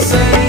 say.